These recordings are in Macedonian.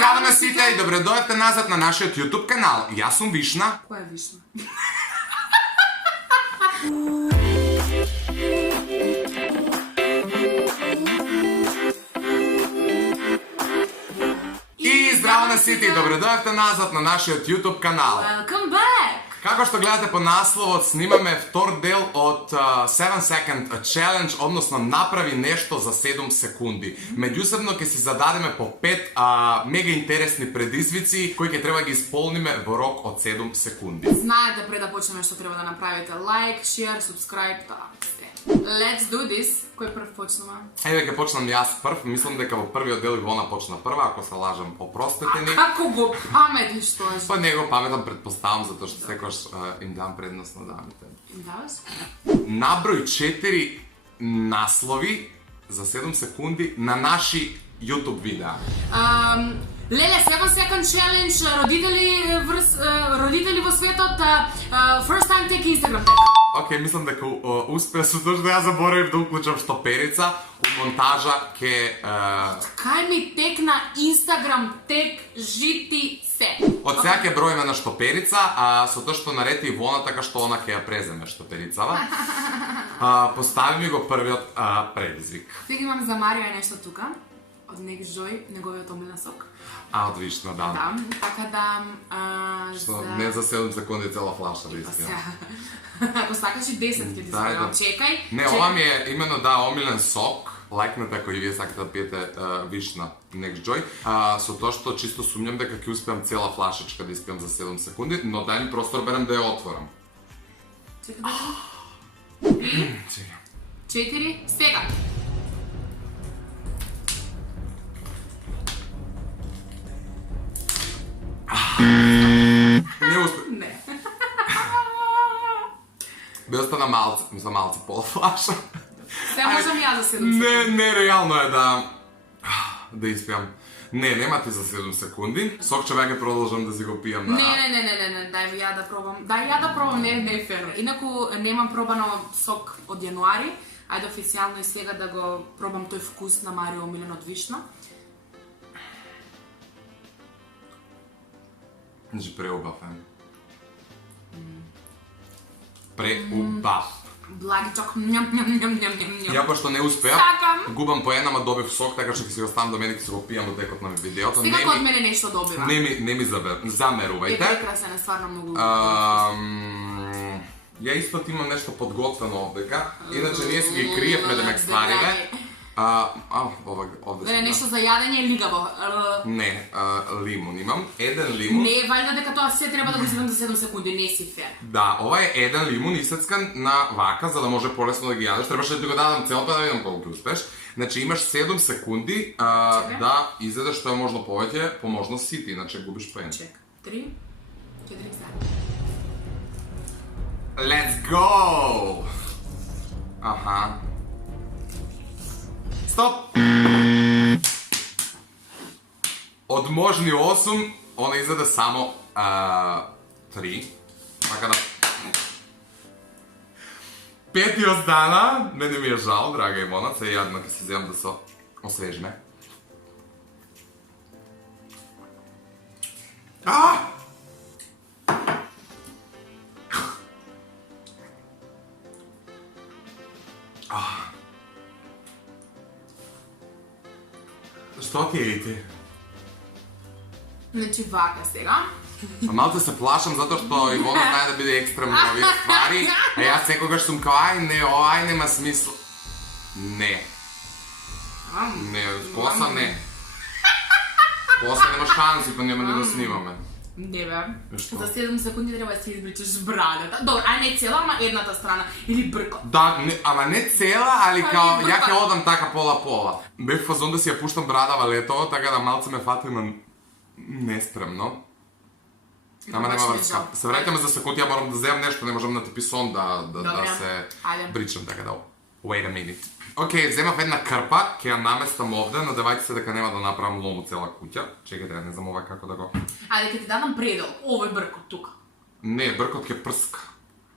zdravo na sите i dobrodošli nazad na našиот YouTube канал. Јас сум Вишна. Која е Вишна? И здраво на сите и добродојавте назад на нашиот YouTube канал. Welcome back! Како што гледате по насловот, снимаме втор дел од 7 Second Challenge, односно направи нешто за 7 секунди. Меѓусебно ќе си зададеме по 5 мега интересни предизвици кои ќе треба да ги исполниме во рок од 7 секунди. Знаете пред да почнеме што треба да направите лайк, share, subscribe, таа сте. Let's do this. Кој прв почнува? Еве ќе почнам јас прв, мислам дека во првиот дел Ивона почна прва, ако се лажам, опростете ни. Како го паметиш тоа? Па него паметам предпоставам затоа што секогаш им дам предност на дамите. Даваш? Наброј 4 наслови за 7 секунди на наши YouTube видеа. Леле, 7 Second Challenge, родители во светот, first time take Instagram tag. Океј, мислам дека успеа со тоа што ја заборавив да уклучам штоперица, у монтажа ке... Кај ми текна Instagram тег жити се. Од сега ќе броиме на штоперица, со тоа што нареди Ивона, така што она ќе ја преземе штоперицава. Постави ми го првиот предизвик. Сега имам за Марио нешто тука, од Next Joy, неговиот омилен сок. Одлично, да. Да, така да... Што не за 7 секунди цела флаша да испијам. Ако сакаш и 10 ќе ти спреам, чекај. Не, ова ми е именно да омилен сок. Лајкнете ако и вие сакате да пиете Вишна Next Joy. Со тоа што чисто сумњам дека ќе успеам цела флашечка да испијам за 7 секунди, но дај ми простор берем да ја отворам. Чекай да... 4, сега. Не успе. Не. Бе остана малце, мисля малце пола флаша. Се можам ја за 7 секунди. Не, реално е да испијам. Не, немате за 7 секунди. Сокче веќе продолжам да си го пијам. Не, дај ја да пробам. Дај ја да пробам, не е фер. Инаку немам пробано сок од јануари. Ајде официјално и сега да го пробам тој вкус на Марио омилен од Вишна. Значи преубав е. Преубав. Благичок, ням. Ја пошто не успеав, Сакам. губам по една, ма добив сок, така што ќе си го ставам до мене, ќе си го пијам до текот на видеото. Сега од мене нешто добива. Не ми замерувајте. Е прекрасен, е стварно многу. Ја исто имам нешто подготвено овдека, иначе ние си ги криевме да ме ствариве. Овде Веле нешто за јадење лигаво. Не, лимун имам. Еден лимун. Не е вајда дека тоа се треба да го изедам за 7 секунди, не си фер. Да, ова е еден лимун исецкан на вака, за да може полесно да ги јадеш. Требаше да ти го дадам целото да видам колку ќе успеш. Значи имаш 7 секунди да изедеш што е можно повеќе, по можност сити, иначе губиш поен. Чек. 3, 4, 7. Let's go! Аха. Стоп! Од можни 8, она изеде само 3. Така да... Пети остана, мене ми е жал, драга Ивона, се јадно ќе се земам да се освежиме. Што ти е ти? Значи вака сега. Малце се плашам затоа што Ивона знае да биде екстремно овие ствари, а јас секогаш сум као ај нема смисла. Не. Не, поса не. Поса нема шанси, па нема да го снимаме. Не бе. Што? За 7 секунди треба да си избричаш брадата. Добро, ај не цела, ама едната страна. Или бркот. Да, ама не цела, али као Али ја ќе бркот. одам така пола-пола. Бев фазон да си ја пуштам брадава летово, така да малце ме фати на неспремно. Ама нема врска. Се враќаме за секунди, ја морам да земам нешто, не можам да тепи сон да се Ајде. бричам, така да... Wait a minute. Океј, земав една крпа, ќе ја наместам овде, надевајте се дека нема да направам лому цела куќа. Чекајте, не знам ова како да го... Ајде, ќе ти дадам предел. Овој бркот тука. Не, бркот ќе прска.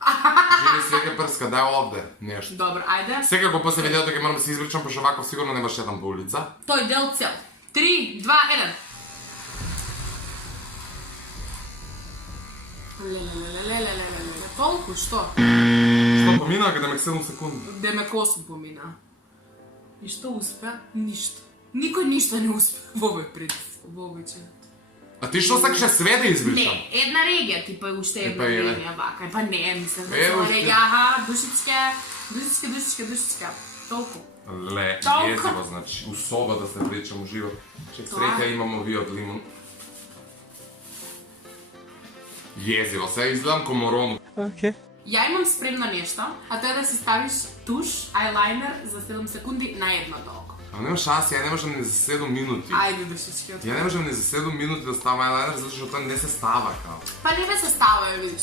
Живи се ќе прска, дај овде нешто. Добро, ајде. Секако после видеото ќе морам да се извричам, пошто вако сигурно нема шетам по улица. Тој дел цел. 3, 2, 1. Лелелелелелелелеле. Толку, што? Што помина каде ме 7 секунди? Де ме 8 помина. И што успеа? Ништо. Никој ништо не успеа во овој притиск, во овој чин. А ти што сакаше све да избришам? Не, една регија, типа уште една Епа, еве. регија вака. Па не, мислам да Ево, цела уште. регија, аха, душичка. Толку. Ле, Толку. језиво, значи, у соба да се влечам у живот. Чек, Тоа. среќа имам ови од лимон. Језиво, сега изгледам ко морону. Ја имам спремно нешто, а тоа е да си ставиш туш, ајлайнер за 7 секунди на едно око. А нема шанси, ја не можам ни за 7 минути. Ајде душички. Ја не можам ни за 7 минути да ставам ајлайнер, затоа што тоа не се става, као. Па не ме се става, видиш.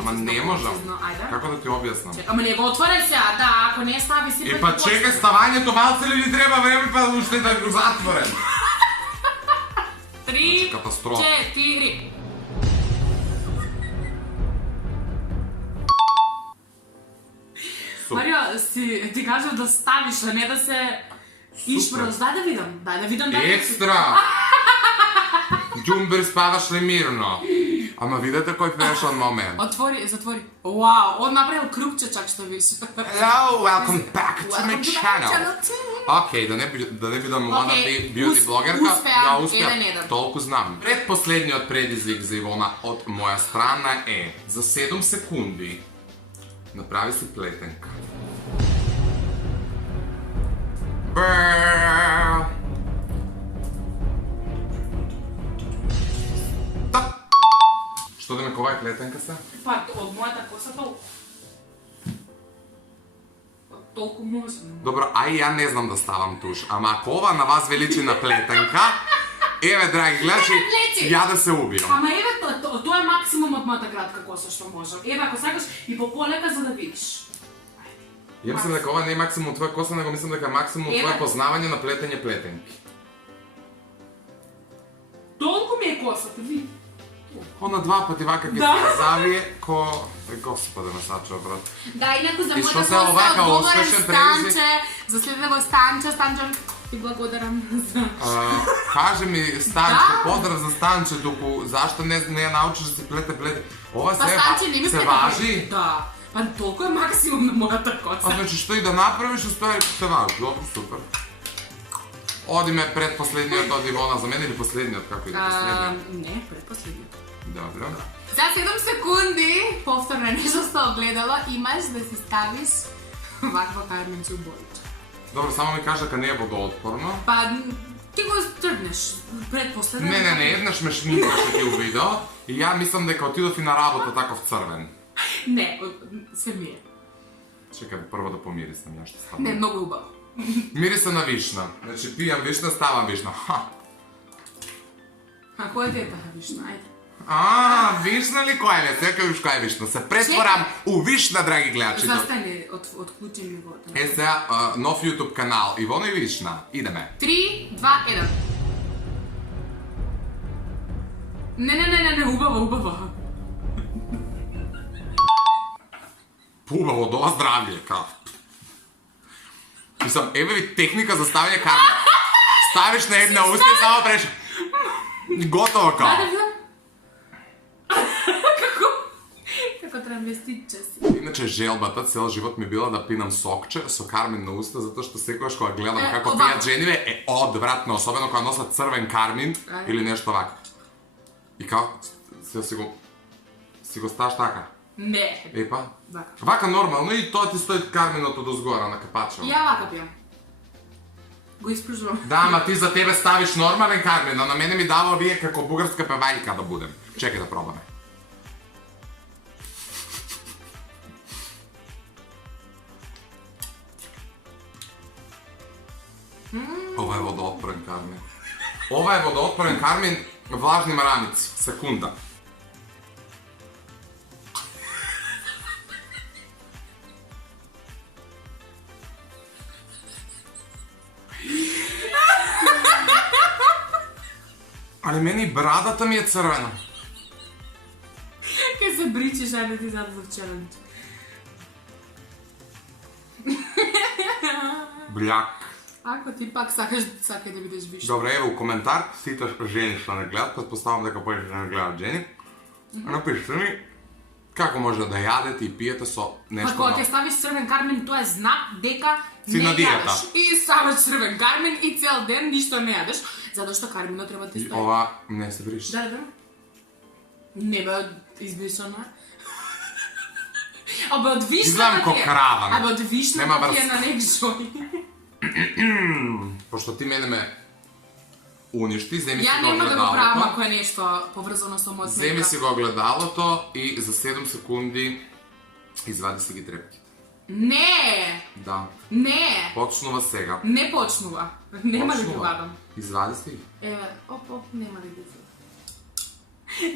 Ама не можам. Прецизно, ајде. Како да ти објаснам? Ама не го отворај сега, да, ако не стави си Е, па чекај, ставањето малце ли ни треба време, па уште да го затворам? 3, Катастрофа. 4. Супер. Марио, ти кажав да ставиш, а не да се ишпрос. Дај да видам дали... Екстра! Ѓумбер, спаваш ли мирно? Ама видете кој фешон момент. Отвори, затвори. Вау, он направил крупче чак што виш. Hello, welcome back to my channel. channel. Окей, да не бидам wannabe Окей, beauty блогерка, успеа, ја успеа, еден. толку знам. Предпоследниот предизвик за Ивона од моја страна е за 7 секунди направи си плетенка. Брррр. Так. Што да ме кова е плетенка се? Па, од мојата коса толку. Толку можам. Добро, ај ја не знам да ставам туш, ама ако ова на вас величи на плетенка, еве, драги гледачи, Влечи. ја да се убијам. Ама еве, тоа е максимум од мојата кратка коса што можам. Еве, ако сакаш и по полека за да видиш. Ја мислам дека ова не е максимум твоја коса, него мислам дека е максимум Еве. твоја познавање на плетење плетенки. Толку ми е косата, види. Она два пати вака ќе Да. се завие, ко... Господе ме сачува, брат. Да, инаку за И што мојата се овака коса одговорам успешен предизвик? Станче, за следево Станче, ти благодарам за... Кажи ми, Станче, Да. поздрав за Станче, туку, зашто не ја научиш да си плете? Ова Па се, Станче не ми се плете важи? Да. Па толку е максимум на мојата коса. А значи што и да направиш, успеа се важи. Добро, супер. Одиме предпоследниот од Ивона за мене или последниот, како и да последниот? Не, предпоследниот. Добро. За 7 секунди, повторно нешто сте огледала, имаш да си ставиш ваква карменче у бојче. Добро, само ми кажа ка не е водоотпорно. Па, ти го тргнеш предпоследно. Не, еднаш ме шминкаше ти у видео и ја мислам дека отидов и на работа таков црвен. Не, се ми е. Чекај прво да помирисам, ја што Не, ставам. многу убаво. Мириса на вишна. Значи пијам вишна, ставам вишна. Ха. А која ти е таа вишна? Ајде. Вишна ли која е? Секој уш која е вишна. Се претворам у вишна, драги гледачи. Застани, отклучи ми вода. Е сега, нов YouTube канал, Ивона и Вишна. Идеме. 3, 2, 1. Не, убаво. Убаво, дова здравје, као. Мислам, еве ви техника за ставање карма. Ставиш на една уста и само преш. Готово, као. Да видам. Како трамвеститче си. Иначе желбата цел живот ми била да пинам сокче со кармин на уста, затоа што секогаш кога гледам како ова. пијат жениве е одвратно, особено кога носат црвен кармин или нешто вака. И као, си го ставаш така. Не. Епа, Вака. вака нормално и тоа ти стои карминото дозгора на капачево. Ја вака пијам. Го испружувам. Да, ама ти за тебе ставиш нормален кармин, а на мене ми дава вие како бугарска певајка да будем. Чекај да пробаме. Ова е водоотпорен кармин. Ова е водоотпорен кармин, влажни марамици. Секунда. Але мене и брадата ми е црвена. Ке се бричиш, ајде ти задвор челендж. Бляк. Ако ти пак сакаш да видиш вишна. Добре, ево коментар, сите жени што не гледат, предпоставам дека повеќе не гледат жени. Напишете ми Како може да јадете и пиете со Па нешто кога ќе ставиш црвен кармен, тоа е знак дека Си на диета. јадеш. И ставаш црвен кармен и цел ден ништо не јадеш, затоа што карменот треба да ти И стави. ова не се бриш. Да. Не бе избрисано. Абе од Изгледам вишната ко ти е. крава, не. Абе од Нема вишната ти е врска. на нек жој. Пошто ти мене ме уништи, земи си Ја го нема да го правам огледалото. ако е нешто поврзано со мојот Земи мекап. си го огледалото и за 7 секунди извади си ги трепките. Не! Да. Не! Почнува сега. Не почнува. Нема да ги Почнува. вадам. Извади си ги. Оп, нема да ги вадам.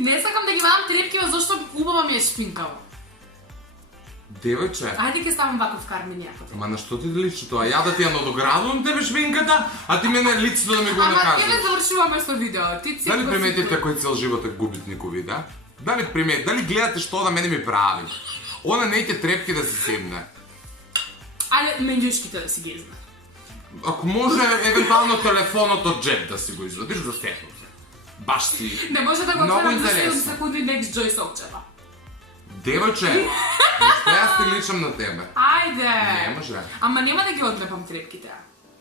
Не сакам да ги вадам трепкива, зашто убава ми е шпинкава. Девојче, Ајде ке ставам ваков кармен јакото. ама на што ти личи тоа? Ја да ти ја надоградувам тебе швинката, а ти мене лицето да ми го Ама накажеш. тебе завршуваме со видео. Ти си Дали го приметите си- кој цел живот е губитник у видеа? Дали гледате што да мене ми прави? Она неќе трепки да се седне. Ајде меѓушките да си ги изна. Ако може, евентуално телефонот од джеб да си го извадиш, да сетнам се. Баш си. Не може да го Многу отворам за 7 интересно. секунди next joy сокчева. Девојче, што јас те личам на тебе? Ајде! Не може. Ама нема да ги одлепам трепките.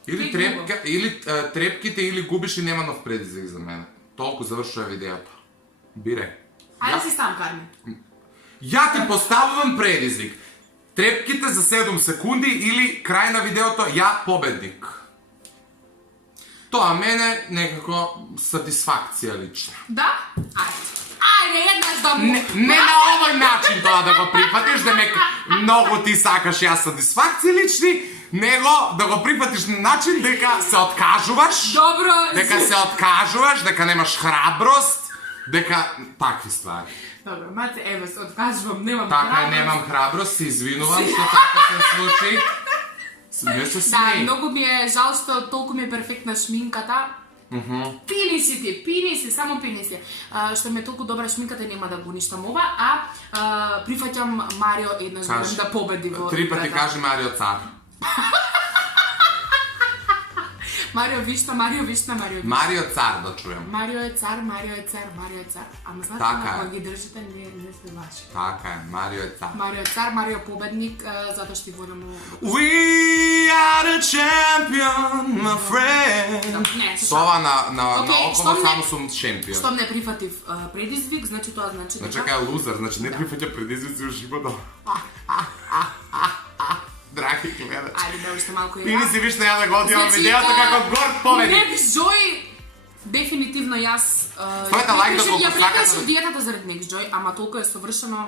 Или трепките или губиш и нема нов предизвик за мене. Толку завршува видеото. Бире. Ајде си ставам кармен. Ја ти поставувам предизвик. Трепките за 7 секунди или крај на видеото ја победник. Тоа мене некако сатисфакција лична. Да? Ајде, еднаш да му... Не на овој начин тоа да го прифатиш, да ме многу ти сакаш ја сатисфакција лични, него да го прифатиш на начин дека се откажуваш, Добро. дека се откажуваш, дека немаш храброст, дека такви ствари. Добро, маце, ево се откажувам, немам Така е, храброст. немам храброст, се извинувам што така се случи. Не се Да, смеј. многу ми е жал што толку ми е перфектна шминката. Пини си ти, пини си, само пини си. Што ми е толку добра шминката, нема да го уништам ова, прифаќам Марио еднаш Кажи. да победи во 3 пати играта. кажи Марио Цар. Марио Вишна, Марио Вишна, Марио Вишна. Марио Цар да чуем. Марио е цар, Марио е цар, Марио е цар. Ама знаете, Така е. ако ги држите, не сте ваши. Така е, Марио е цар. Марио е цар, Марио победник, затоа што ти водам We are the champion, my friend. Не, Со ова на Окей, около штом не- само сум шемпион. Штом не прифатив предизвик, значи тоа значи Значи дека е лузер, значи не прифаќа предизвици у живота. Драги гледач. Ајде да уште малку Ти не си виж ја да го одивам Значи, видеото како горд победник. Next Joy, дефинитивно јас... Ставете лайк да го ја посакате. прекршив диетата заради Next Joy, ама толку е совршено...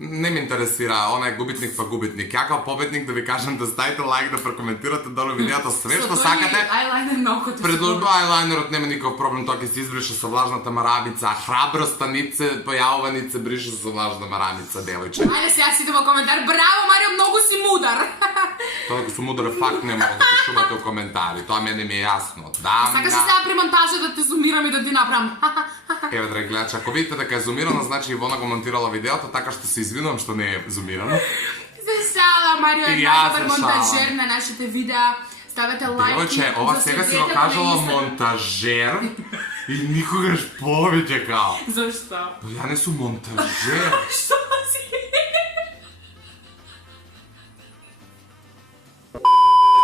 Не ме интересира, она е губитник па губитник. Ја као победник да ви кажам да ставите лайк, да прекоментирате долу видеото све што сакате. Ајлайнер на окото. Предложба ајлайнерот нема никаков проблем, тоа ќе се избрише со влажната марамица, храброста нит се појавува, нит се брише со влажна марамица, девојче. Ајде сега си идемо коментар. Браво, Марио, многу си мудар. Тоа дека сум удар факт не мога да пишувате у коментари, тоа мене ми е јасно. Да, Сакаш ли сега при монтажа да те зумирам и да ти направам? Еве, драги гледачи, ако видите дека е зумирано, значи Ивона го монтирала видеото, така што се извинувам што не е зумирано. Се шала, Марио е И јас најдобар се монтажер шалам. на нашите видеа. Ставете лайк. Девојче, ова сега си го кажала монтажер и никогаш повеќе као. Зашто? Ја не сум монтажер. Што си?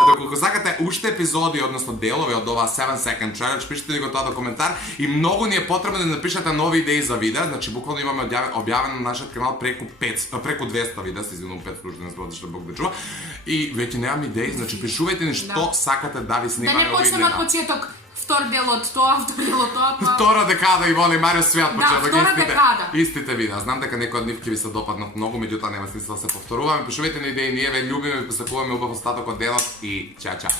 Доколку сакате уште епизоди, односно делови од оваа 7 Second Challenge, пишете ни го тоа до коментар и многу ни е потребно да напишете нови идеи за видеа, значи буквално имаме објавено на нашиот канал преку 200 видеа, се извинувам 5 слушани збор, што Бог да чува. И веќе немам идеи, значи пишувајте ни што сакате да ви Да снимаме не овие почнеме од видеа. почеток. Втор дел од тоа, втор дел од тоа, па... Втора декада Ивона и Марио свеат почнаа да ги втора декада. истите видеа. Знам дека некои од нив ќе ви се допаднат многу, меѓутоа нема смисла да се повторуваме. Пишувајте ни идеи, ние ве љубиме, ви посакуваме убав остаток од денот и чао чао.